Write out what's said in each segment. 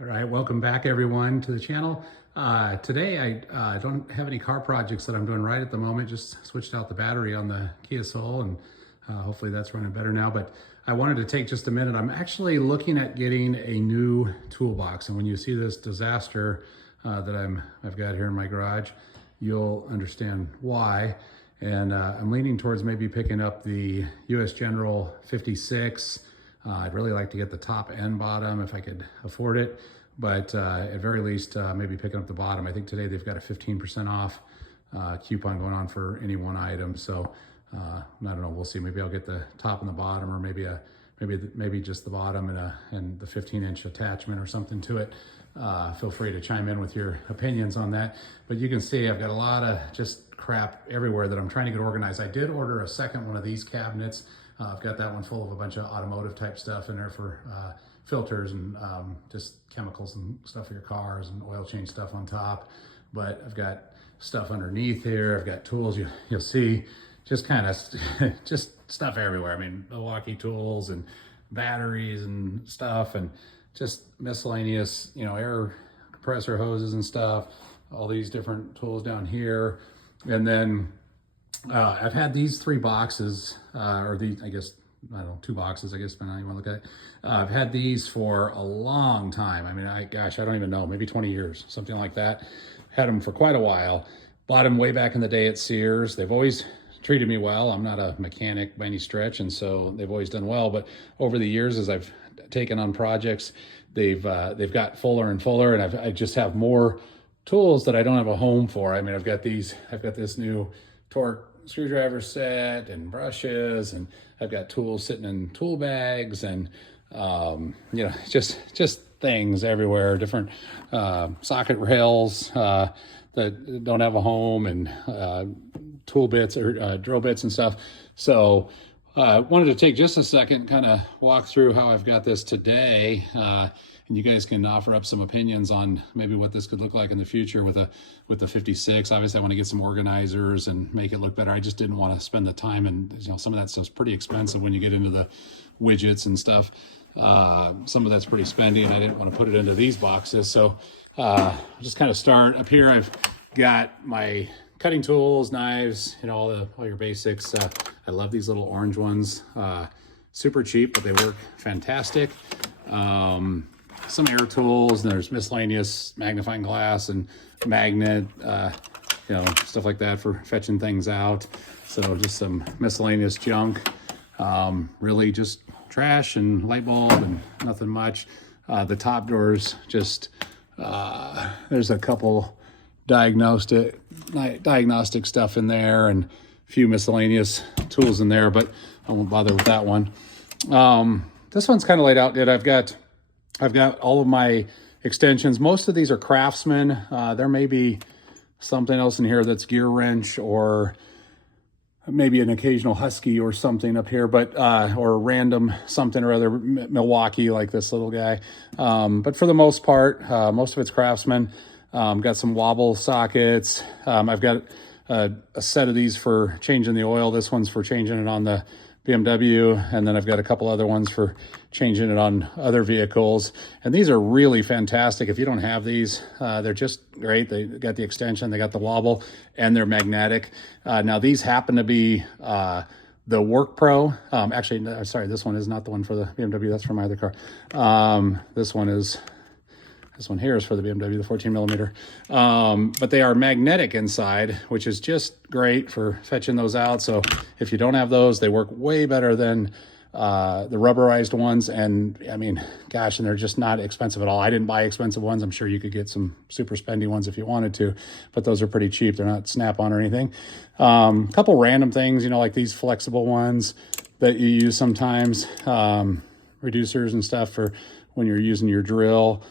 All right, welcome back everyone to the channel. Today I don't have any car projects that I'm doing right at the moment, just switched out the battery on the Kia Soul and hopefully that's running better now, but I wanted to take just a minute. I'm actually looking at getting a new toolbox, and when you see this disaster that I've got here in my garage, you'll understand why. And I'm leaning towards maybe picking up the US General 56. I'd really like to get the top and bottom if I could afford it, but at very least, maybe picking up the bottom. I think today they've got a 15% off coupon going on for any one item. So I don't know, we'll see. Maybe I'll get the top and the bottom, or maybe just the bottom and the 15-inch attachment or something to it. Feel free to chime in with your opinions on that. But you can see I've got a lot of just crap everywhere that I'm trying to get organized. I did order a second one of these cabinets. I've got that one full of a bunch of automotive type stuff in there for filters and just chemicals and stuff for your cars and oil change stuff on top. But I've got stuff underneath here. I've got tools. You'll see just kind of just stuff everywhere. I mean, Milwaukee tools and batteries and stuff, and just miscellaneous, air compressor hoses and stuff. All these different tools down here. And then I've had these 3 boxes, I guess, I don't know, 2 boxes, I guess, depending on how you want to look at it. I've had these for a long time. I mean, I don't even know, maybe 20 years, something like that. Had them for quite a while. Bought them way back in the day at Sears. They've always treated me well. I'm not a mechanic by any stretch, and so they've always done well. But over the years, as I've taken on projects, they've got fuller and fuller, and I just have more tools that I don't have a home for. I mean, I've got this new torque screwdriver set and brushes, and I've got tools sitting in tool bags, and just things everywhere, different socket rails that don't have a home, and tool bits or drill bits and stuff. So wanted to take just a second, kind of walk through how I've got this today, and you guys can offer up some opinions on maybe what this could look like in the future with the 56. Obviously, I want to get some organizers and make it look better. I just didn't want to spend the time, and some of that stuff's pretty expensive when you get into the widgets and stuff. Some of that's pretty spendy, and I didn't want to put it into these boxes. So just kind of start up here. I've got my cutting tools, knives, all your basics. I love these little orange ones. Super cheap, but they work fantastic. Some air tools, and there's miscellaneous magnifying glass and magnet, stuff like that for fetching things out. So just some miscellaneous junk, really just trash and light bulb and nothing much. The top doors, just there's a couple diagnostic stuff in there and a few miscellaneous tools in there, but I won't bother with that one. This one's kind of laid out good. I've got all of my extensions. Most of these are Craftsman. There may be something else in here that's gear wrench, or maybe an occasional Husky or something up here, but or random something or other, Milwaukee, like this little guy. But for the most part, most of it's Craftsman. Got some wobble sockets. I've got a set of these for changing the oil. This one's for changing it on the BMW, and then I've got a couple other ones for changing it on other vehicles. And these are really fantastic. If you don't have these, they're just great. They got the extension, they got the wobble, and they're magnetic. Now these happen to be the Work Pro. Actually, no, sorry, this one is not the one for the BMW. That's for my other car. This one here is for the BMW, the 14 millimeter. But they are magnetic inside, which is just great for fetching those out. So if you don't have those, they work way better than the rubberized ones. And I mean, gosh, and they're just not expensive at all. I didn't buy expensive ones. I'm sure you could get some super spendy ones if you wanted to, but those are pretty cheap. They're not Snap-on or anything. Couple random things, like these flexible ones that you use sometimes, reducers and stuff for when you're using your drill.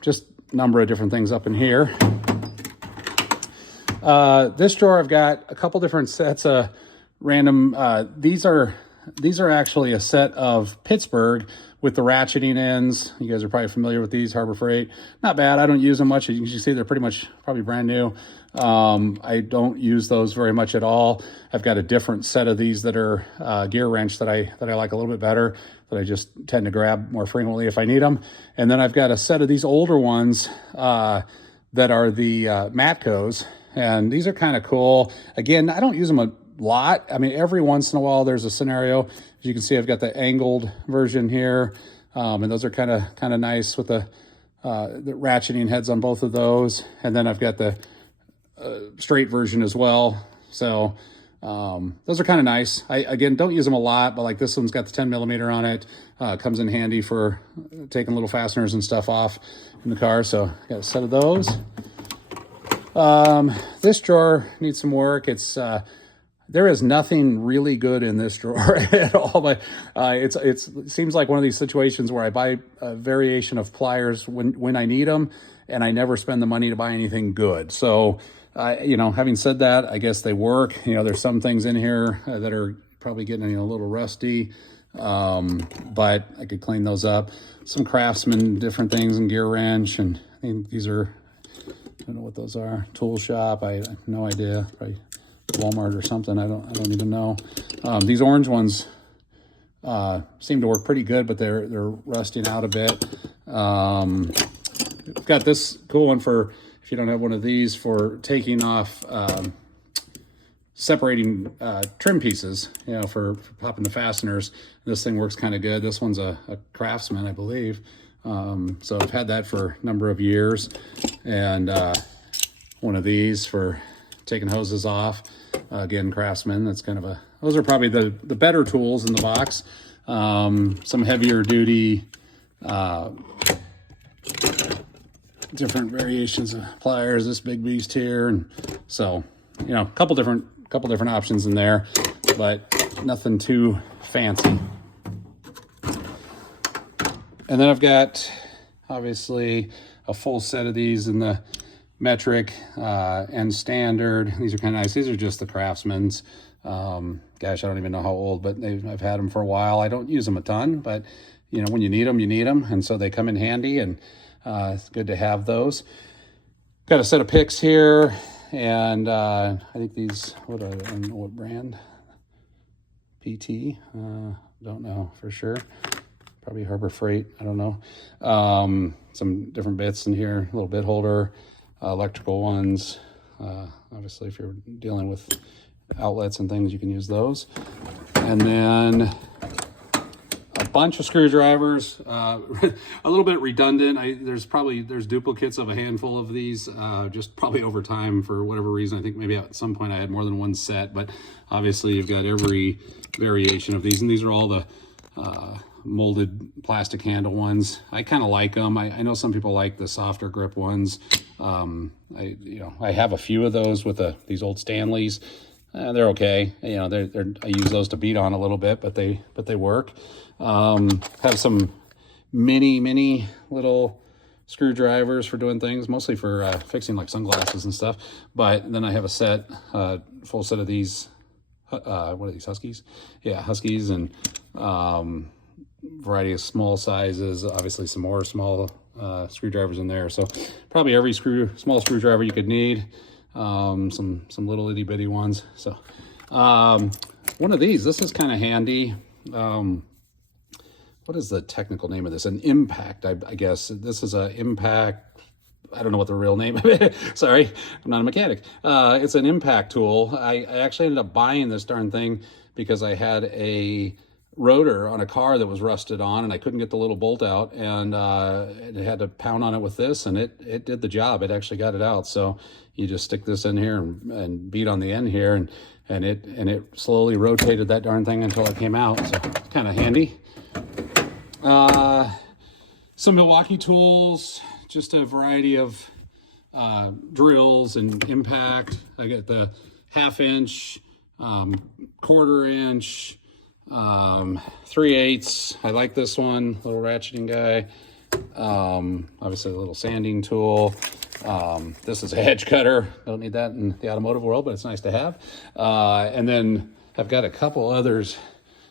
Just a number of different things up in here. This drawer, I've got a couple different sets of random, these are actually a set of Pittsburgh, with the ratcheting ends. You guys are probably familiar with these, Harbor Freight. Not bad. I don't use them much. As you can see, they're pretty much probably brand new. I don't use those very much at all. I've got a different set of these that are gear wrench that I like a little bit better, that I just tend to grab more frequently if I need them. And then I've got a set of these older ones that are the Matcos, and these are kind of cool. Again, I don't use them a lot. I mean, every once in a while there's a scenario. As you can see, I've got the angled version here, and those are kind of nice with the ratcheting heads on both of those. And then I've got the straight version as well. So those are kind of nice. I, again, don't use them a lot, but like this one's got the 10 millimeter on it. Comes in handy for taking little fasteners and stuff off in the car. So I got a set of those. This drawer needs some work. It's there is nothing really good in this drawer at all, but it seems like one of these situations where I buy a variation of pliers when I need them, and I never spend the money to buy anything good. So, you know, having said that, I guess they work. You know, there's some things in here that are probably getting a little rusty, but I could clean those up. Some Craftsman, different things, and gear wrench, and I think these are, I don't know what those are. Tool shop, I have no idea. Probably Walmart or something. I don't even know. These orange ones seem to work pretty good, but they're rusting out a bit. I've got this cool one for, if you don't have one of these, for taking off separating trim pieces, you know, for popping the fasteners. This thing works kind of good. This one's a Craftsman, I believe. So I've had that for a number of years, and one of these for taking hoses off. Again, Craftsman. That's kind of a, those are probably the better tools in the box. Some heavier duty, different variations of pliers. This big beast here, and so, you know, a couple different options in there, but nothing too fancy. And then I've got obviously a full set of these in the metric and standard. These are kind of nice. These are just the Craftsman's. Gosh, I don't even know how old, but I've had them for a while. I don't use them a ton, but you know, when you need them, and so they come in handy, and it's good to have those. Got a set of picks here, and I think these, what are they? I don't know what brand. PT, don't know for sure. Probably Harbor Freight, I don't know. Some different bits in here, a little bit holder, electrical ones. Obviously, if you're dealing with outlets and things, you can use those. And then a bunch of screwdrivers, a little bit redundant. There's duplicates of a handful of these, just probably over time for whatever reason. I think maybe at some point I had more than one set, but obviously you've got every variation of these, and these are all the molded plastic handle ones. I kind of like them. I know some people like the softer grip ones. I have a few of those with these old Stanleys. They're okay. You know, I use those to beat on a little bit, but they work. Have some mini little screwdrivers for doing things, mostly for fixing like sunglasses and stuff. But then I have a full set of these. What are these, Huskies? Yeah, Huskies, and variety of small sizes. Obviously, some more small screwdrivers in there. So probably every small screwdriver you could need. Some little itty bitty ones. So one of these. This is kind of handy. What is the technical name of this? An impact, I guess. This is an impact. I don't know what the real name of it. Sorry, I'm not a mechanic. It's an impact tool. I actually ended up buying this darn thing because I had a rotor on a car that was rusted on, and I couldn't get the little bolt out, and I had to pound on it with this, and it did the job. It actually got it out. So you just stick this in here and beat on the end here, and it slowly rotated that darn thing until it came out. So it's kind of handy. Some Milwaukee tools, just a variety of drills and impact. I got the 1/2 inch, 1/4 inch, 3/8. I like this one, little ratcheting guy. Obviously a little sanding tool. This is a hedge cutter. Don't need that in the automotive world, but it's nice to have. And then I've got a couple others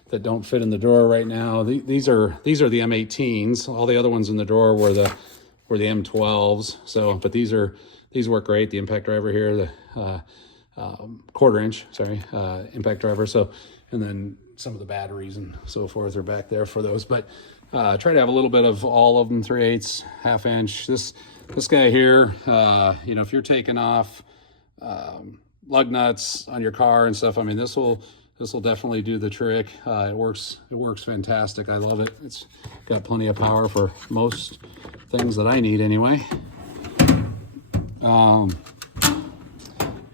that don't fit in the drawer right now. These are the M18s. All the other ones in the drawer were the M12s. So, but these work great. The impact driver here, the quarter-inch, impact driver. So, and then some of the batteries and so forth are back there for those. But try to have a little bit of all of them, 3/8, half-inch. This guy here, you know, if you're taking off lug nuts on your car and stuff, I mean, this will definitely do the trick. It works fantastic. I love it. It's got plenty of power for most things that I need anyway.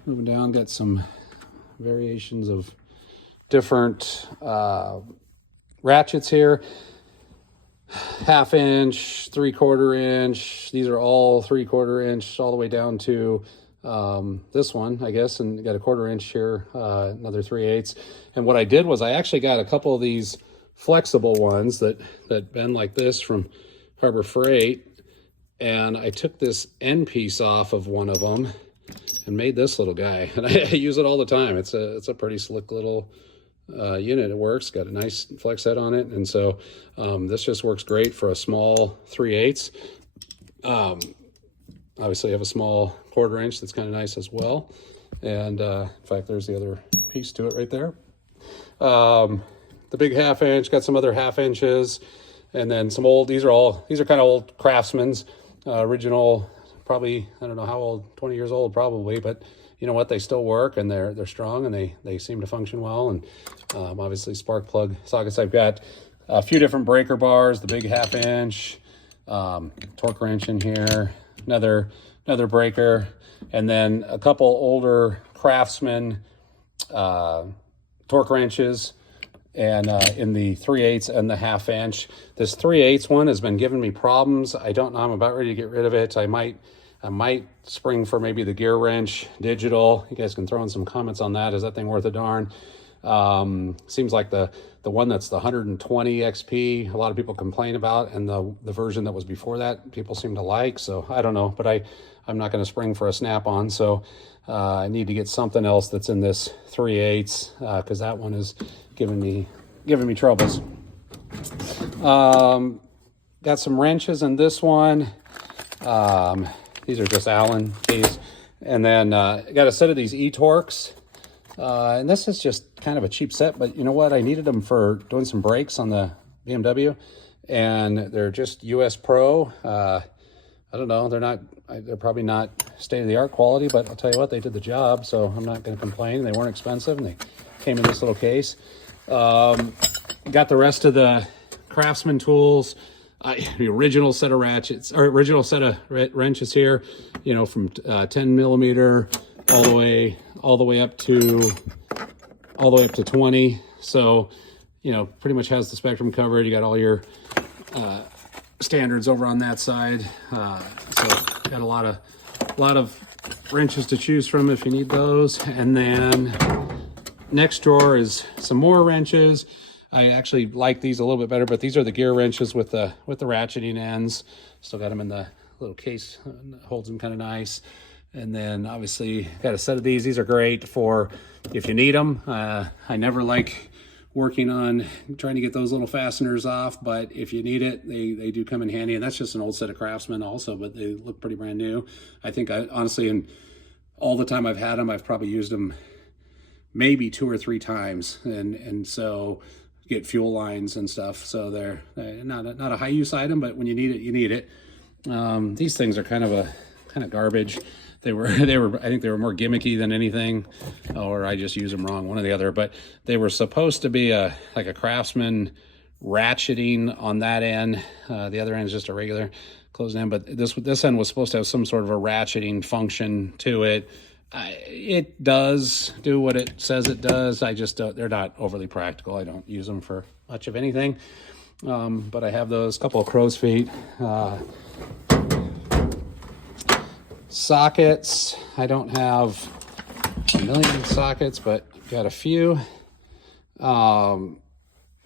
Moving down, got some variations of different ratchets here. 1/2 inch, 3/4 inch. These are all 3/4 inch, all the way down to this one, I guess, and got a 1/4 inch here, another 3/8. And what I did was I actually got a couple of these flexible ones that bend like this from Harbor Freight, and I took this end piece off of one of them and made this little guy, and I use it all the time. It's a pretty slick little unit. It works, got a nice flex head on it, and so this just works great for a small 3/8. Obviously I have a small 1/4 inch that's kind of nice as well, and in fact there's the other piece to it right there. The big 1/2 inch, got some other 1/2 inches, and then some old, these are kind of old Craftsman's, original, probably, I don't know how old, 20 years old probably, but you know what, they still work, and they're strong, and they seem to function well. And obviously spark plug sockets. I've got a few different breaker bars, the big 1/2 inch, torque wrench in here, another breaker, and then a couple older Craftsman torque wrenches, and in the 3/8 and the 1/2 inch. This 3/8 one has been giving me problems. I don't know, I'm about ready to get rid of it. I might spring for maybe the gear wrench digital. You guys can throw in some comments on that. Is that thing worth a darn? Seems like the one that's the 120 XP, a lot of people complain about, and the version that was before that, people seem to like. So I don't know, but I'm not going to spring for a Snap-on. So I need to get something else that's in this 3/8, because that one is giving me troubles. Got some wrenches in this one. These are just Allen keys. And then got a set of these E-Torques. And this is just kind of a cheap set, but you know what? I needed them for doing some brakes on the BMW, and they're just US Pro. I don't know, they're probably not state-of-the-art quality, but I'll tell you what, they did the job, so I'm not going to complain. They weren't expensive, and they came in this little case. Got the rest of the Craftsman tools. The original set of ratchets, or original set of wrenches here, you know, from 10 millimeter all the way up to 20. So, you know, pretty much has the spectrum covered. You got all your standards over on that side. So got a lot of wrenches to choose from if you need those. And then next drawer is some more wrenches. I actually like these a little bit better, but these are the gear wrenches with the ratcheting ends. Still got them in the little case, holds them kind of nice. And then obviously got a set of these. These are great for if you need them. I never like working on trying to get those little fasteners off, but if you need it, they do come in handy. And that's just an old set of Craftsman also, but they look pretty brand new. I think honestly, in all the time I've had them, I've probably used them maybe 2 or 3 times. And so get fuel lines and stuff. So they're not a high use item, but when you need it, you need it. These things are kind of garbage. They were I think they were more gimmicky than anything, or I just use them wrong, one or the other. But they were supposed to be like a Craftsman ratcheting on that end. The other end is just a regular closed end, but this end was supposed to have some sort of a ratcheting function to it. It does do what it says it does. I just don't, they're not overly practical. I don't use them for much of anything. But I have those, couple of crow's feet. Sockets. I don't have a million sockets, but got a few. A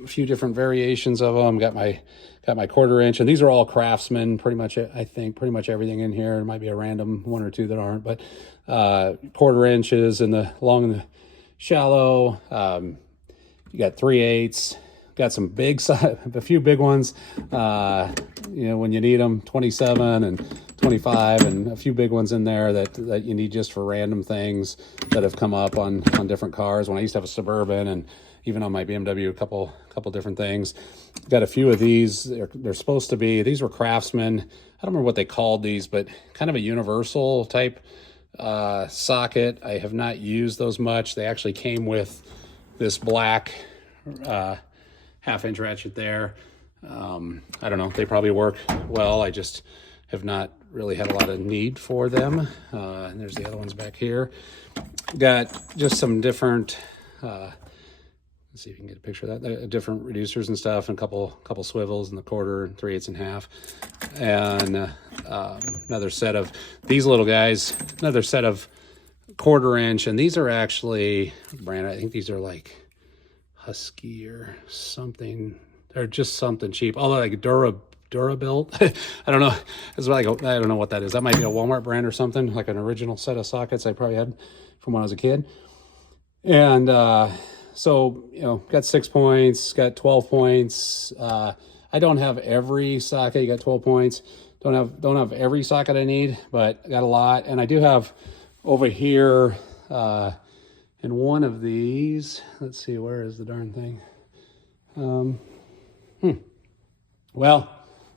few different variations of them. Got my 1/4 inch, and these are all Craftsman. Pretty much, I think pretty much everything in here. There might be a random 1 or 2 that aren't, but 1/4 inches in the long and the shallow. You got 3/8, got some big, a few big ones, when you need them, 27 and 25, and a few big ones in there that you need just for random things that have come up on different cars. When I used to have a Suburban, and even on my BMW, a couple different things. Got a few of these. They're supposed to be, these were Craftsman. I don't remember what they called these, but kind of a universal type socket. I have not used those much. They actually came with this black 1/2-inch ratchet there. I don't know, they probably work well. I just have not really had a lot of need for them. And there's the other ones back here. Got just some different, let's see if you can get a picture of that, different reducers and stuff, and a couple swivels in the 1/4 and 3/8 and 1/2. And another set of these little guys, another set of 1/4 inch, and these are actually, brand, I think these are like Husky or something. They're just something cheap, although like Durabuilt. I don't know. It's like, I don't know what that is. That might be a Walmart brand or something, like an original set of sockets I probably had from when I was a kid. And so, got 6 points, got 12 points. I don't have every socket. You got 12 points. Don't have every socket I need, but I got a lot. And I do have over here in one of these. Let's see, where is the darn thing? Well,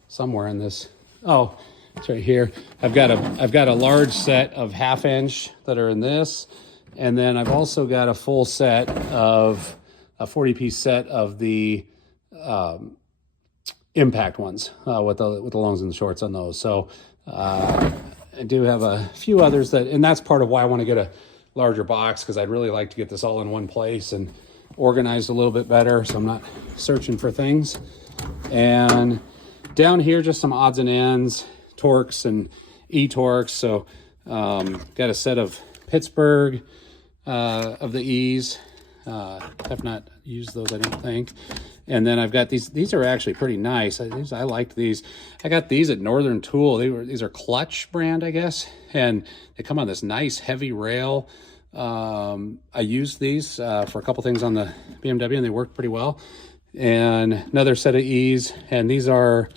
somewhere in this. Oh, it's right here. I've got a large set of 1/2 inch that are in this, and then I've also got a full set of a 40-piece set of the impact ones with the longs and the shorts on those. So I do have a few others and that's part of why I want to get a larger box, because I'd really like to get this all in one place and organized a little bit better, so I'm not searching for things. And down here, just some odds and ends, Torx and E-Torx. So got a set of Pittsburgh of the E's. Have not used those, I don't think. And then I've got these are actually pretty nice. I liked these. I got these at Northern Tool. These are Clutch brand, I guess, and they come on this nice heavy rail. I used these for a couple things on the BMW, and they worked pretty well. And another set of E's, and these are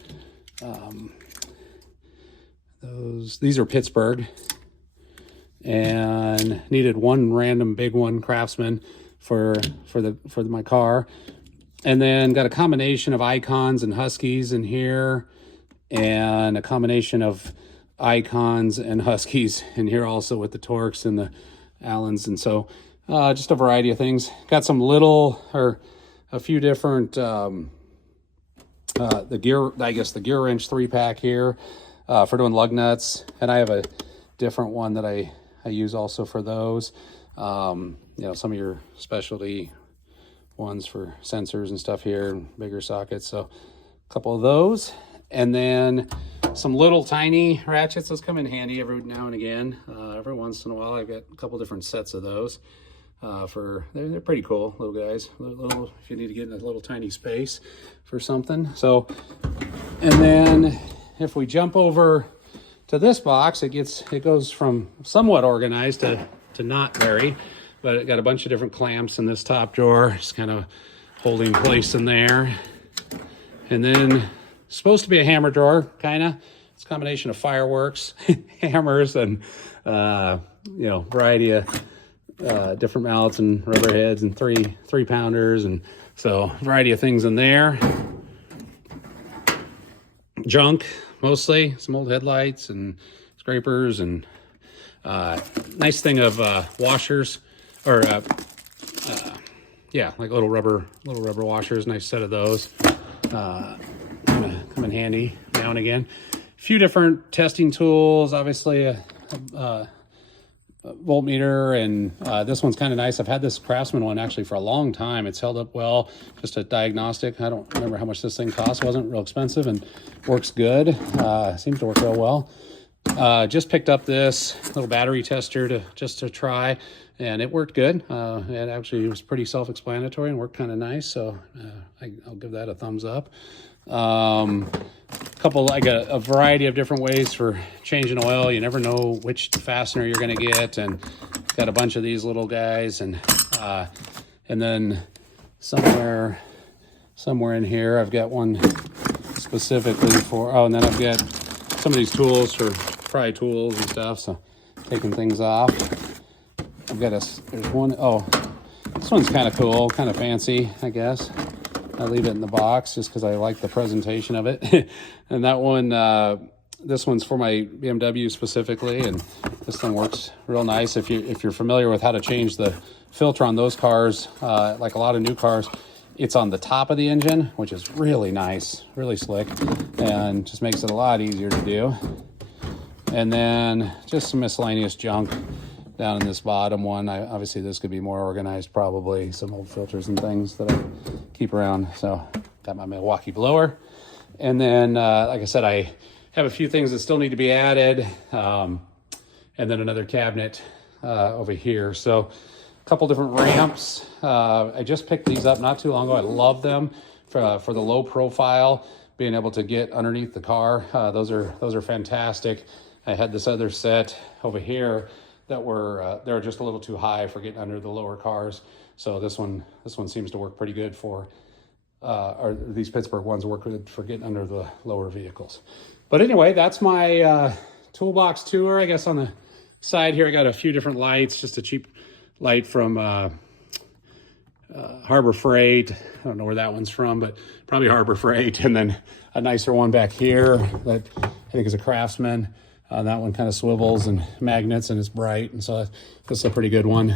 these are Pittsburgh, and needed one random big one, Craftsman, for my car. And then got a combination of Icons and Huskies in here, and a combination of Icons and Huskies in here also with the Torx and the Allens. And so just a variety of things. Got some a few different, the gear wrench 3-pack here for doing lug nuts. And I have a different one that I use also for those. Some of your specialty ones for sensors and stuff here, and bigger sockets. So a couple of those. And then some little tiny ratchets. Those come in handy every now and again. Every once in a while, I've got a couple different sets of those. They're pretty cool, little guys. Little, if you need to get in a little tiny space for something. So, and then if we jump over to this box, it goes from somewhat organized to not very. But it got a bunch of different clamps in this top drawer, just kind of holding place in there. And then supposed to be a hammer drawer, kind of. It's a combination of fireworks, hammers, and variety of different mallets and rubber heads and three pounders, and so a variety of things in there. Junk mostly, some old headlights and scrapers, and nice thing of washers. Or like little rubber washers. Nice set of those. Come in handy now and again. A few different testing tools. Obviously a voltmeter, and this one's kind of nice. I've had this Craftsman one actually for a long time. It's held up well. Just a diagnostic. I don't remember how much this thing cost. It wasn't real expensive and works good. Seems to work real well. Just picked up this little battery tester to try. And it worked good. It actually was pretty self-explanatory and worked kind of nice. So I'll give that a thumbs up. I got a variety of different ways for changing oil. You never know which fastener you're going to get. And got a bunch of these little guys. And then somewhere in here. I've got one specifically for, oh, and then I've got some of these tools for pry tools and stuff, so taking things off. I've got there's one, oh, this one's kind of cool, kind of fancy, I guess. I leave it in the box just because I like the presentation of it. And that one, this one's for my BMW specifically, and this thing works real nice. If you're familiar with how to change the filter on those cars, like a lot of new cars, it's on the top of the engine, which is really nice, really slick, and just makes it a lot easier to do. And then just some miscellaneous junk down in this bottom one. Obviously this could be more organized, probably some old filters and things that I keep around. So got my Milwaukee blower. And then, like I said, I have a few things that still need to be added. And then another cabinet over here. So a couple different ramps. I just picked these up not too long ago. I love them for the low profile, being able to get underneath the car. Those are fantastic. I had this other set over here that were they're just a little too high for getting under the lower cars. So this one seems to work pretty good for, or these Pittsburgh ones work good for getting under the lower vehicles. But anyway, that's my toolbox tour. I guess on the side here, I got a few different lights, just a cheap light from Harbor Freight. I don't know where that one's from, but probably Harbor Freight. And then a nicer one back here that I think is a Craftsman. That one kind of swivels and magnets, and it's bright, and so this is a pretty good one.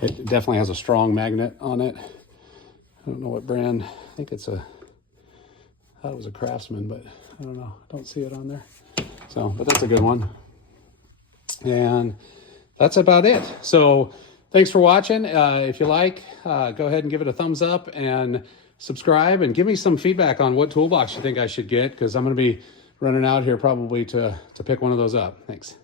It definitely has a strong magnet on it. I don't know what brand. I think it's I thought it was a Craftsman, but I don't know. I don't see it on there. So, but that's a good one. And that's about it. So thanks for watching. If you like, go ahead and give it a thumbs up and subscribe, and give me some feedback on what toolbox you think I should get, because I'm going to be running out here probably to pick one of those up. Thanks.